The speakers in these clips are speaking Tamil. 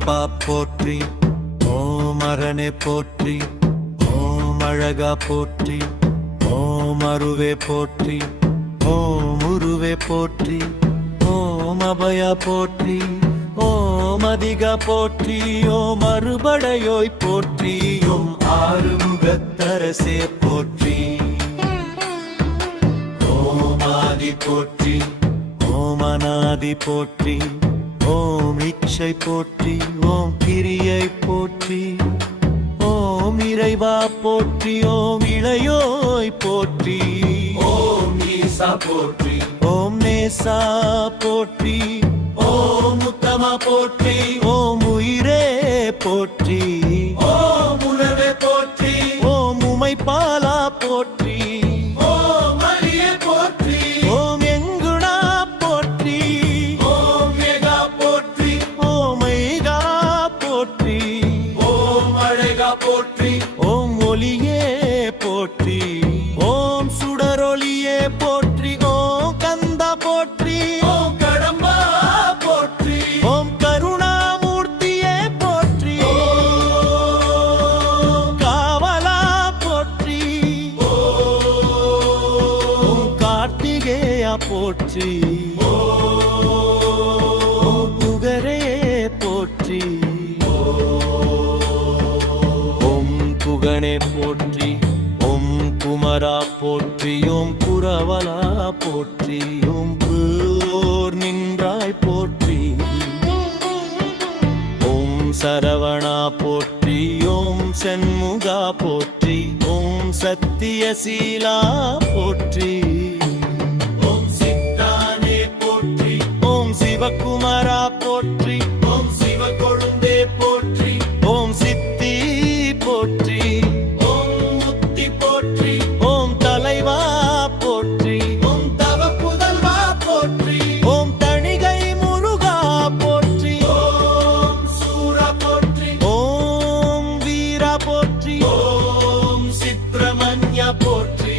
அப்பா போற்றி, ஓம் அரணே போற்றி, ஓம் அழகா போற்றி, ஓம் அருவே போற்றி, ஓம் உருவே போற்றி, ஓம் அபயா போற்றி, ஓம் அதிகா போற்றி, ஓம் அறுபடையோய் போற்றி, ஓம் ஆறுமுகத்தரசே போற்றி, ஓம் ஆதி போற்றி, ஓம் அநாதி போற்றி, ஓம் இச்சை போற்றி, ஓம் கிரியை போற்றி, ஓம் இறைவா போற்றி, ஓம் இளையோய் போற்றி, ஓம் ஈசா போற்றி, ஓம் நேசா போற்றி, ஓம் உத்தமா போற்றி, ஓம் உயிரே போற்றி, ஓம் உணவே போற்றி, ஓம் உமைப்பாலா போற்றி, ஓம் அரியே போற்றி, ஓம் எங்குணா போற்றி, ஓம் ஏகா போற்றி, ஓம் ஐகா போற்றி, ஓம் அழகா போற்றி, ஓம் ஒளியே போற்றி, ஓம் சுடரொளியே போற்றி, ஓம் கந்தா போற்றி, ஓம் கடம்பா போற்றி, ஓம் கருணாமூர்த்தியே போற்றி, ஓம் காவலா போற்றி, ஓம் கார்த்திகேயா போற்றி, ஓம் புகரே போற்றி, ஓம் குகனே போற்றி, ஓம் குமரா போற்றி, ஓம் குரவலா போற்றி, ஓம் புல்லோர் நின்றாய் போற்றி, ஓம் சரவணா போற்றி, ஓம் சென்முகா போற்றி, ஓம் சத்தியசீலா போற்றி, ஓம் சித்தானே போற்றி, ஓம் சிவகுமாரா போற்றி, ஓம் சிவகொழுந்தே போற்றி, ஓம் சித்தி போற்றி, ஓம் முத்தி போற்றி, ஓம் தலைவா போற்றி, ஓம் தவ புதல்வா போற்றி, ஓம் தணிகை முருகா போற்றி, ஓம் சூரா போற்றி, ஓம் வீரா போற்றி, ஓம் சித்ரமன்யா போற்றி,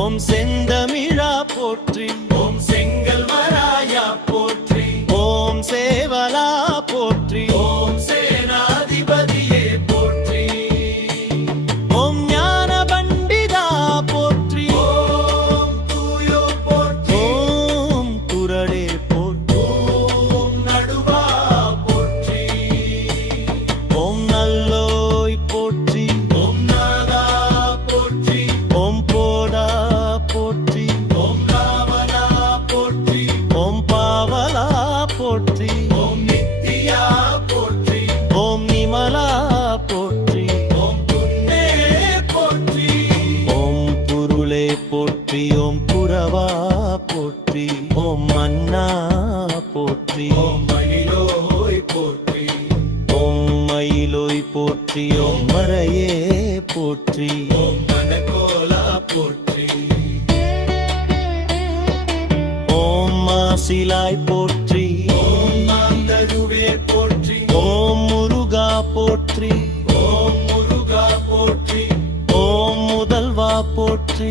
ஓம் செந்தமிழா போற்றி, ஓம் செங்கல்வராயா போற்றி, ஓம் சேவலா போற்றி, ஓம் சேனாதிபதியே போற்றி, ஓம் ஞான பண்டிதா போற்றி, ஓம் தூயோ போற்றி, ஓம் குரடே போற்றி, ஓம் நடுவா போற்றி, ஓம் நல்லோய் போற்றி, ஓம் நாதா போற்றி, ஓம் போதா போற்றி, ஓம் ராவணா போற்றி, ஓம் பாவலா போற்றி, ஓம் நித்தியா போற்றி, ஓம் நிமலா போற்றி, ஓம் புன்னே போற்றி, ஓம் புருளே போற்றி, ஓம் புறவா போற்றி, ஓம் மன்னா போற்றி, ஓம் மயிலோய் போற்றி, ஓம் மயிலோய் போற்றி, ஓம் மறையே போற்றி, ஓம் மனக்கோலா போற்றி, ஓம் மாசிலாய் போற்றி, ஓம் மாந்தருவே போற்றி, ஓம் முருகா போற்றி, ஓம் முருகா போற்றி, ஓம் முதல்வா போற்றி,